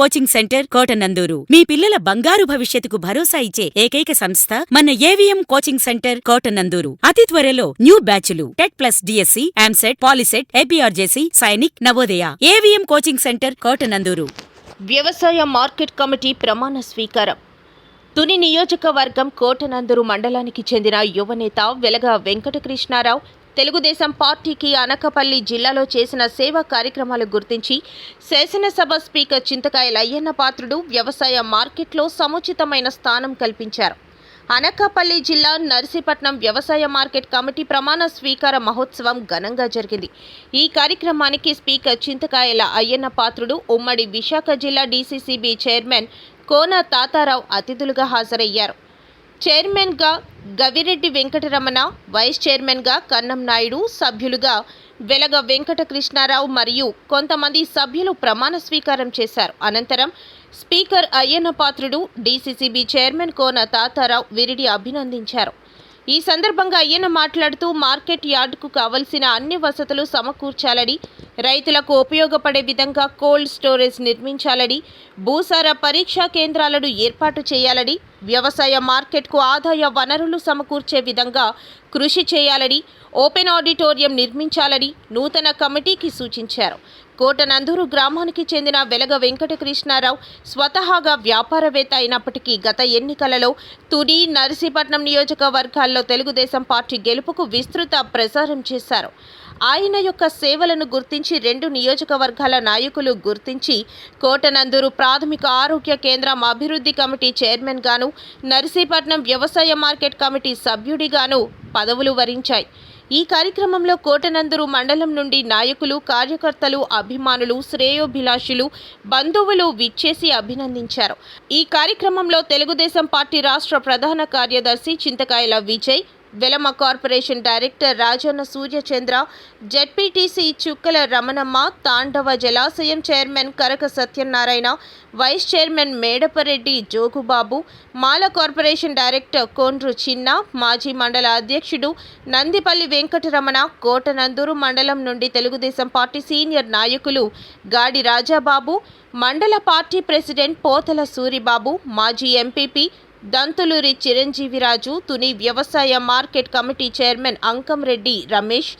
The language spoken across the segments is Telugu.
కోచింగ్ సెంటర్ కోటనందూరు మీ పిల్లల బంగారు భవిష్యత్తుకు భరోసా ఇచ్చే ఏకైక సంస్థ మన ఏవిఎం కోచింగ్ సెంటర్ కోటనందూరు. అతి త్వరలో న్యూ బ్యాచ్లు TET plus DSC, EAMCET, POLYCET, APRJC, Sainik, Navodaya. AVM coaching centre Kotananduru. వ్యవసాయ మార్కెట్ కమిటీ ప్రమాణ స్వీకారం. తుని నియోజకవర్గం కోటనందూరు మండలానికి చెందిన యువనేత వెలగ వెంకటకృష్ణారావు తెలుగుదేశం పార్టీకి అనకాపల్లి జిల్లాలో చేసిన సేవా కార్యక్రమాలు గుర్తించి శాసనసభ స్పీకర్ చింతకాయల అయ్యన్న పాత్రుడు వ్యవసాయ మార్కెట్లో సముచితమైన స్థానం కల్పించారు. అనకాపల్లి జిల్లా నర్సీపట్నం వ్యవసాయ మార్కెట్ కమిటీ ప్రమాణ స్వీకార మహోత్సవం ఘనంగా జరిగింది. ఈ కార్యక్రమానికి స్పీకర్ చింతకాయల అయ్యన్న పాత్రుడు, ఉమ్మడి విశాఖ జిల్లా డీసీసీబీ చైర్మన్ కోన తాతారావు అతిథులుగా హాజరయ్యారు. చైర్మన్గా గవిరెడ్డి వెంకటరమణ, వైస్ చైర్మన్గా కన్నం నాయుడు, సభ్యులుగా వెలగ వెంకటకృష్ణారావు మరియు కొంతమంది సభ్యులు ప్రమాణ స్వీకారం చేశారు. అనంతరం speaker Ayyanna Patrudu, DCCB chairman కోన తాతారావు వీరిని అభినందించారు. ఈ సందర్భంగా అయ్యన్న మాట్లాడుతూ మార్కెట్ యార్డుకు కావలసిన అన్ని వసతులు సమకూర్చాలని, రైతులకు ఉపయోగపడే విధంగా కోల్డ్ స్టోరేజ్ నిర్మించాలని, భూసార పరీక్షా కేంద్రాలను ఏర్పాటు చేయాలని, వ్యవసాయ మార్కెట్కు ఆదాయ వనరులు సమకూర్చే విధంగా కృషి చేయాలని, ఓపెన్ ఆడిటోరియం నిర్మించాలని నూతన కమిటీకి సూచించారు. కోటనందూరు గ్రామానికి చెందిన వెలగ వెంకటకృష్ణారావు స్వతహాగా వ్యాపారవేత్త అయినప్పటికీ గత ఎన్నికలలో తుని, నర్సీపట్నం నియోజకవర్గాల్లో తెలుగుదేశం పార్టీ గెలుపుకు విస్తృత ప్రచారం చేశారు. ఆయన యొక్క సేవలను గుర్తించి 2 నియోజకవర్గాల నాయకులు గుర్తించి కోటనందూరు ప్రాథమిక ఆరోగ్య కేంద్రం అభివృద్ధి కమిటీ చైర్మన్ గాను, నర్సీపట్నం వ్యవసాయ మార్కెట్ కమిటీ సభ్యుడిగాను పదవులు వరించాయి. ఈ కార్యక్రమంలో కోటనందూరు మండలం నుండి నాయకులు, కార్యకర్తలు, అభిమానులు, శ్రేయోభిలాషులు, బంధువులు విచ్చేసి అభినందించారు. ఈ కార్యక్రమంలో తెలుగుదేశం పార్టీ రాష్ట్ర ప్రధాన కార్యదర్శి Chintakayala Vijay, Velama corporation director Rajanna Suryachandra, ZPTC Chukkala Ramanamma, Tandava జలాశయం chairman Karaka Satyanarayana, vice chairman Medapareddy Jogubabu, Mala corporation director Kondru Chinna, మాజీ మండల అధ్యక్షుడు నందిపల్లి వెంకటరమణ, కోటనందూరు మండలం నుండి తెలుగుదేశం పార్టీ సీనియర్ నాయకులు గాడి రాజాబాబు, మండల పార్టీ ప్రెసిడెంట్ పోతల సూరిబాబు, మాజీ ఎంపీపీ దంతులూరి చిరంజీవిరాజు, తుని వ్యవసాయ market committee chairman Ankamreddy Ramesh,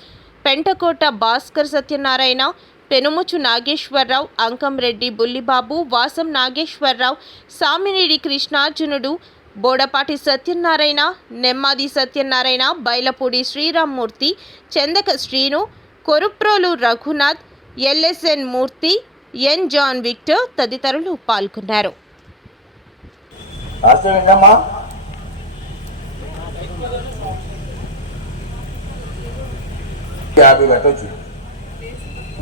Pentakota Bhaskar Satyanarayana, Penumuchu Nageswararao, Ankamreddy Bullibabu, Vasam Nageswararao, Saminedi Krishnarjunudu, Bodapati Satyanarayana, Nemmadi Satyanarayana, Bailapudi Sriramamurthy, Chandaka Srinu, Koruprolu Raghunath, LSN Murthy, N John Victor తదితరులు పాల్గొన్నారు. 50 పెట్టచ్చు.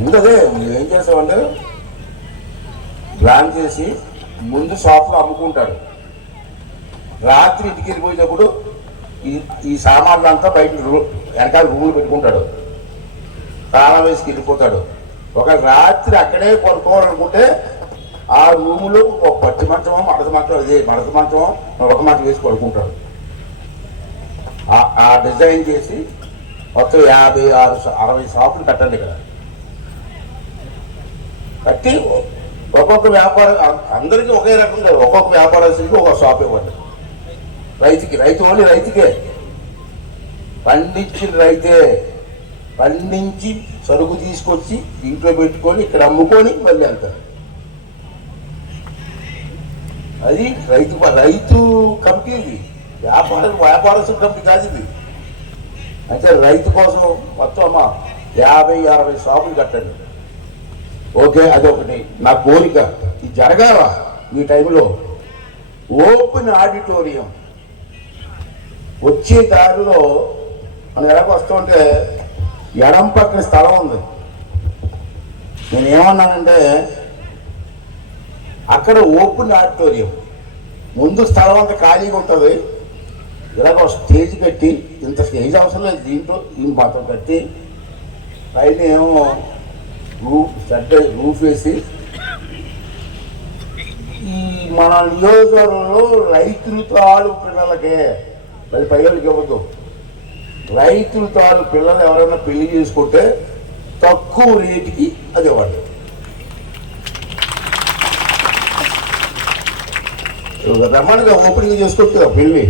ముందదే ఏం చేస్తామంటే ప్లాన్ చేసి ముందు షాప్లో అమ్ముకుంటాడు. రాత్రి ఇంటికి వెళ్ళిపోయేటప్పుడు ఈ సామాన్లు అంతా బయట వెనకాల రూములు పెట్టుకుంటాడు. తాళం వేసి వెళ్ళిపోతాడు. ఒక రాత్రి అక్కడే పడుకోవాలనుకుంటే ఆ రూములో ఒక పచ్చి మంచమో మడత మంచం, అదే మడత మంచమో ఒక మంచం వేసి పడుకుంటాడు. ఆ డిజైన్ చేసి మొత్తం 56-60 షాపులు కట్టండి ఇక్కడ. కట్టి ఒక్కొక్క వ్యాపారం అందరికీ ఒకే రకంగా ఒక్కొక్క వ్యాపారస్తుడికి ఒక షాప్ ఇవ్వండి. రైతు ఓన్లీ రైతుకే, పండించిన రైతే పండించి సరుకు తీసుకొచ్చి ఇంట్లో పెట్టుకొని ఇక్కడ అమ్ముకొని మళ్ళీ వెళ్తారు. అది రైతు కమిటీ, ఇది వ్యాపారస్తుల కమిటీ కాదు ఇది. అంటే రైతు కోసం మొత్తం అమ్మ 50-60 షాపులు కట్టండి. ఓకే, అదొకటి నా కోరిక. ఇది జరగాల ఈ టైంలో. ఓపెన్ ఆడిటోరియం వచ్చే దారిలో మనం ఎలాగొస్తుంటే ఎడం పక్కన స్థలం ఉంది. నేనేమన్నానంటే అక్కడ ఓపెన్ ఆడిటోరియం ముందు స్థలం అంతా ఖాళీగా ఉంటుంది. ఇలాగ స్టేజ్ కట్టి, ఇంత స్టేజ్ అవసరం లేదు, దీంట్లో దీని మాత్రం కట్టి పైన ఏమో రూఫ్ వేసి ఈ మన నియోజకవర్గంలో రైతులు తాడు పిల్లలకే, అది పైలకి ఇవ్వద్దు. రైతులు తాడు పిల్లలు ఎవరైనా పెళ్లి చేసుకుంటే తక్కువ రేటుకి అది ఇవ్వండి. రమ్మనిగా ఓపెనింగ్ చేసుకోవచ్చు కదా పెళ్ళి,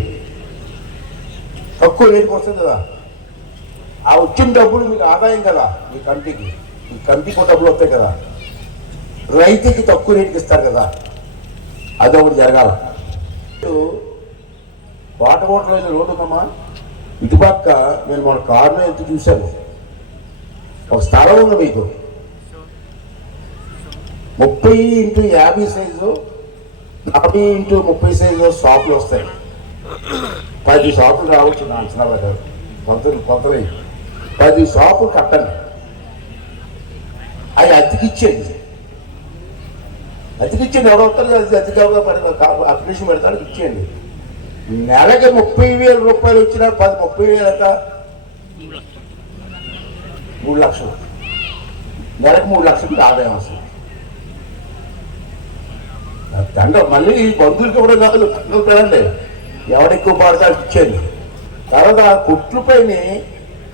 తక్కువ రేటుకి వస్తుంది కదా. ఆ వచ్చిన డబ్బులు మీకు ఆదాయం కదా, మీ కమిటీకి డబ్బులు వస్తాయి కదా, రైతుకి తక్కువ రేటుకి ఇస్తారు కదా, అది ఒకటి జరగాల. బాటకోటలో రోడ్డు కమ్మా, ఇటుపక్క నేను మన కారులో ఎంత చూశాను, ఒక స్థలం ఉంది మీకు 30x50 సైజు, 40x30 సైజు షాపులు వస్తాయి. 10 షాపులు రావచ్చు నా అంచనా ప్రకారం, కొంతలే 10 షాపులు కట్టండి. అవి అతికిచ్చేయండి ఎవరో వస్తారు కదా, అతిగా అప్లికేషన్ పెడతాడు, ఇచ్చేయండి. నెలకి 30,000 రూపాయలు వచ్చినా 30,000 ఎంత 3 లక్షలు, నెలకు 3 లక్షలకి ఆదాయం వస్తుంది. అంటే మళ్ళీ బంధువులకి కూడా కాదు, పెడండి, ఎవడెక్కువ పడతాడు ఇచ్చేయండి. తర్వాత ఆ కుట్లు పైన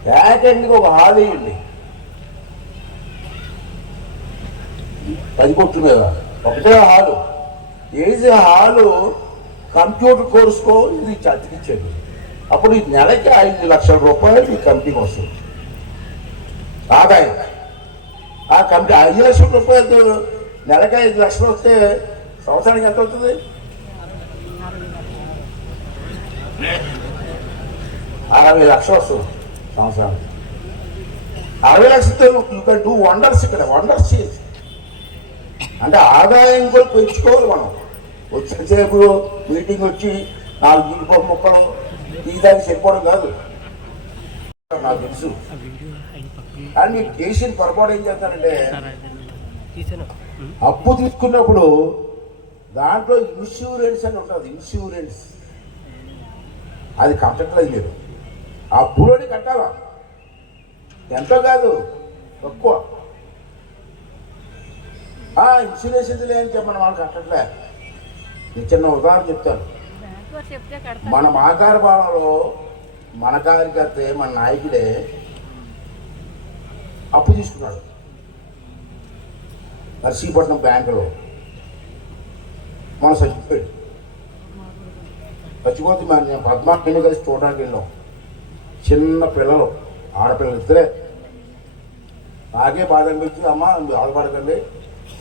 ప్యాకెట్కి ఒక హాల్ వేయండి, 10 కొట్లు మీద ఒకటే హాలు వేసి, హాలు కంప్యూటర్ కోర్సుకో ఇది అతికిచ్చేది. అప్పుడు ఈ నెలకి 5 లక్షల రూపాయలు ఈ కంపెనీకి వస్తుంది ఆదాయం. ఆ కంపెనీ 5 లక్షల రూపాయలు నెలకి 5 లక్షలు వస్తే సంవత్సరానికి ఎంత అవుతుంది? 60 లక్షలు వస్తుంది సంవత్సరానికి. 60 లక్షలతో యూ కెన్ డూ వండర్స్. ఇక్కడ వండర్స్ చేసి అంటే ఆదాయం కూడా పెంచుకోవాలి మనం. వచ్చేసేపు మీటింగ్ వచ్చి 4 జీడిపప్పు ముక్కలు తీయడానికి సరిపోవడం కాదు, నాకు తెలుసు. కానీ మీరు చేసిన పొరపాటు ఏం చేస్తారంటే, అప్పు తీసుకున్నప్పుడు దాంట్లో ఇన్సూరెన్స్ అని ఉంటుంది, ఇన్సూరెన్స్ అది కట్టట్లేదు మీరు. ఆ అప్పులోని కట్టాలా, ఎంతో కాదు తక్కువ. ఇన్సూరెన్స్ ఎందుకు లేదని చెప్పండి, వాళ్ళు కట్టట్లే. చిన్న ఉదాహరణ చెప్తాను. మన మాకార భావంలో మన కార్యకర్త మన నాయకుడే అప్పు తీసుకున్నాడు నర్సీపట్నం బ్యాంకులో. మన చచ్చిపోతే నేను పద్మాన్ని కలిసి చూడడానికి వెళ్ళాం. చిన్న పిల్లలు, ఆడపిల్లలు ఇద్దరే. నాకే బాధ అనిపించింది, అమ్మ బాధపడకండి,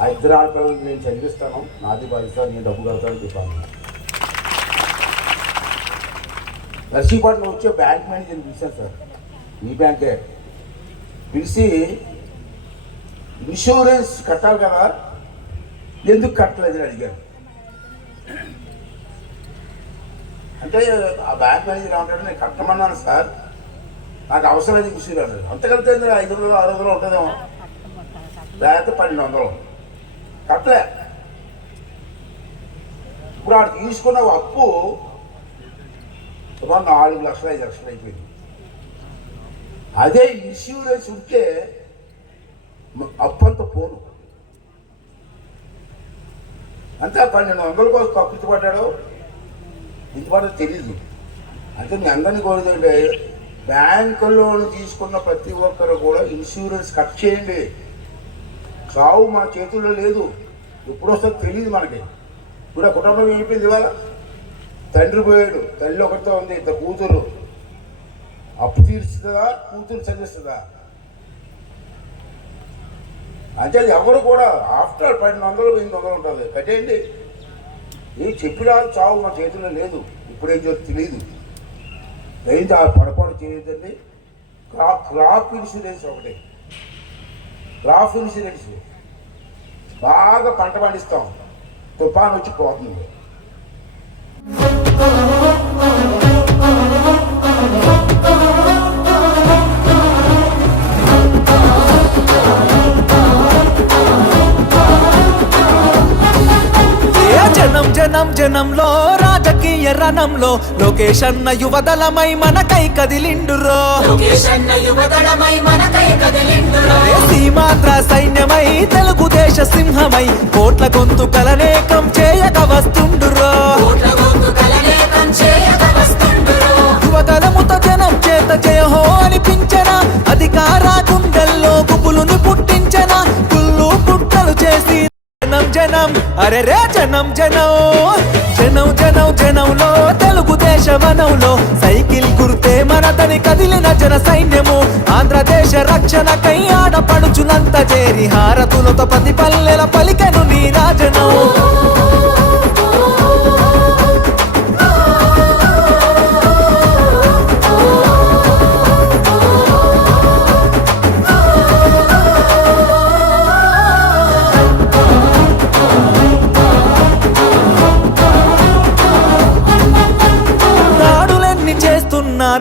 ఆ 2 ఆడపిల్లలు నేను చదివిస్తాను, నాది బాధిస్తాను, నేను డబ్బు కడతానని చెప్పాను. నర్సీపట్నం వచ్చే బ్యాంక్ మేనేజర్ని పిలిచాను, సార్ మీ బ్యాంకే పిలిచి, ఇన్సూరెన్స్ కట్టాలి కదా, ఎందుకు కట్టలేదని అడిగాను. అంటే ఆ బ్యాంక్ మేనేజర్ ఏమంటాడు, నేను కట్టమన్నాను సార్, నాకు అవసరం లేదు ఇన్సూరెన్స్. అంత కలితే 500 600 ఉంటుందేమో, లేకపోతే 1200 కట్టలే. ఇప్పుడు ఆడు తీసుకున్న అప్పు సుమారు 4 లక్షలు 5 లక్షలు అయిపోయింది. అదే ఇన్సూరెన్స్ ఉంటే అప్పు అంతా పోను. అంతా 1200 కోసం కప్పిచ్చి పడ్డాడు, ఇంత పడ్డది తెలీదు. అంటే మీ అందరినీ కోరేదంటే, బ్యాంకులోని తీసుకున్న ప్రతి ఒక్కరు కూడా ఇన్సూరెన్స్ కట్ చేయండి. సావు మన చేతుల్లో లేదు, ఎప్పుడు వస్తుందో తెలియదు మనకి. ఇప్పుడు ఆ కుటుంబం అయిపోయింది. ఇవాళ తండ్రి పోయాడు, తల్లి ఒకరితో ఉంది, 2 కూతురు. అప్పు తీరుస్తుందా, కూతురు చదివిస్తుందా? అంటే అది ఎవరు కూడా ఆఫ్టర్ 1200 800 ఉంటుంది, కట్టేయండి. ఏం చెప్పినా చావు మన చేతుల్లో లేదు, ఇప్పుడేం చేస్తుంది తెలియదు. దయచేసి ఆ పొరపాటు చేయొద్దండి. క్రాప్ ఇన్సూరెన్స్ ఒకటి, క్రాప్ ఇన్సూరెన్స్ బాగా పంట పండిస్తాం, తుఫాను వచ్చి పోతుంది. జనంలో రాజకీయ రణంలో లోకేష్ అన్న యువదళమై మనకై కదిలిండురో. సీమాంధ్ర సైన్యమై తెలుగుదేశ సింహమై కోట్ల గొంతుకలనేకం చేయక వస్తుండురో. యువదళముతో జనం చేత జయహో అనిపించన, అధికార గుండెల్లో గుబులుని పుట్టించన, కుళ్ళు పుట్టలు చేసి జనం జనం అరే రే జనం జనం జనం జనం జనంలో తెలుగుదేశ వనంలో సైకిల్ గుర్తే మనదని కదిలిన జన సైన్యము ఆంధ్రదేశ రక్షణకై ఆడపడుచులంత చేరి హారతులతో ప్రతి పల్లెల పలికెను నీ రాజనం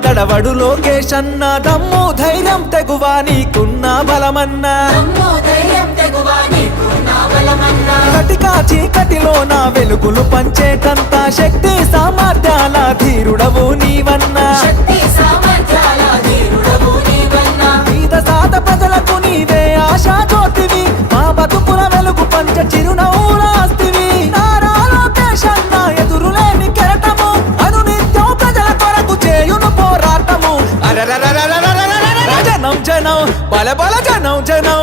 దడవడు లోకేష్ అన్న దమ్ము ధైర్యం తెగువా నీకున్న బలమన్నా కటికా చీకటిలో నా వెలుగులు పంచేటంత శక్తి సామర్థ్యాల ధీరుడవు నీవన్నా పేద సాత ప్రజలకు నీవే ఆశా జ్యోతివి మా బతుకుల వెలుగు పంచ చిరునవ్వులాస్తివి నారా లోకేష్ అన్న ఎదురులేని కెరటము అనునిత్యం ప్రజల కొరకు చేయును పోరాటము జనం జనం బల బల జనం జనం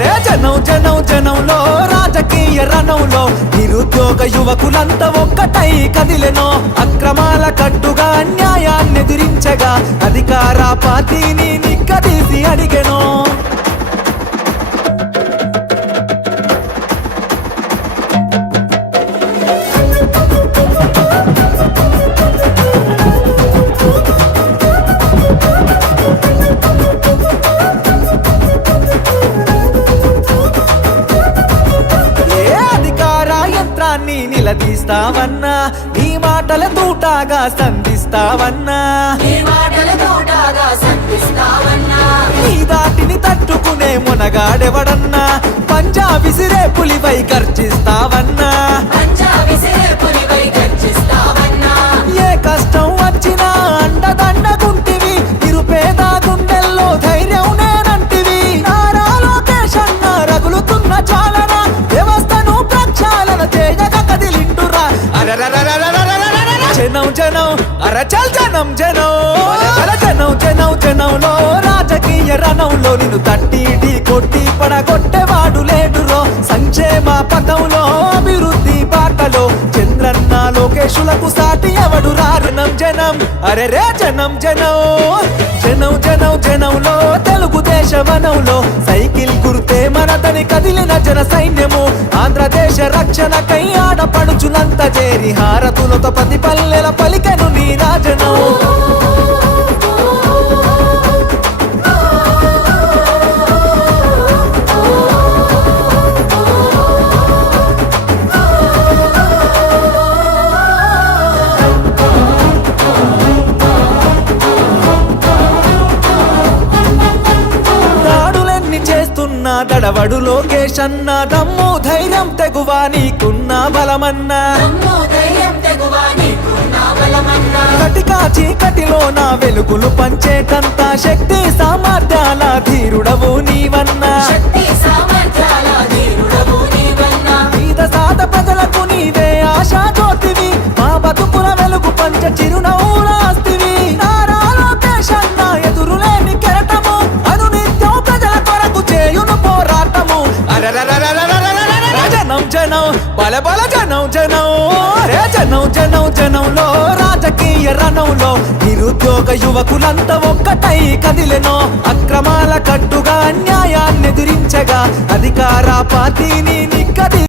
రే జనం జనం జనంలో రాజకీయ రణంలో నిరుద్యోగ యువకులంతా ఒక్కటై కదిలెనో అక్రమాల కట్టుగా అన్యాయాన్ని ఎదిరించగా అధికార పార్టీని నిక్కదీసి అడిగెనో నిలదీస్తావన్నా నీ మాటల తూటాగా సంధిస్తావన్నా నీ దాటిని తట్టుకునే మునగాడెవడన్నా పంజా విసిరే పులిపై గర్జిస్తావన్నా ఏ కష్టం వచ్చినా అండదండగుంటివి నిరుపేద గుండెల్లో ధైర్యం నేనంటివి నారా లోకేష్ అన్న రగులుతున్న చాలన వ్యవస్థను ప్రక్షాళన చేయగా కదిలిండురా జనం జనం అరచల్ జనం జనం జనం జనం జనంలో రాజకీయ రణంలో నిన్ను తట్టి కొట్టి పడగొట్టేవాడు లేడురో సంక్షేమ పథంలో అభివృద్ధి బాటలో చంద్రన్న లోకేశులకు సాటి ఎవడు రారణం జనం అరే రే జనం జనం జనం జనం జనంలో తెలుగుదేశ వనంలో సైకిల్ గుర్తే మనదని కదిలిన జన సైన్యము ఆంధ్రదేశ రక్షణకై ఆడపడుచులంత చేరి హారతులతో ప్రతి పల్లెల పలికెను నీ రాజనం దడవడు లోకేష్ అన్న దమ్ము ధైర్యం తెగువా నీకున్న బలమన్నా కటికా చీకటిలో నా వెలుగులు పంచేటంత శక్తి సామర్థ్యాల ధీరుడవు నీవన్నా పేద సాత ప్రజలకు నీవే ఆశా జ్యోతివి మా బతుకుల వెలుగు పంచ చిరునవ్వులాస్తివి నారా లోకేష్ అన్న ఎదురులేని కెరటము అనునిత్యం ప్రజల కొరకు చేయును పోరాటము జనం జనం బల బల జనం జనం రే జనం జనం జనంలో రాజకీయ రణంలో నిరుద్యోగ యువకులంతా ఒక్కటై కదిలెనో అక్రమాల కట్టుగా అన్యాయాన్ని ఎదిరించగా అధికార పార్టీని నిక్కది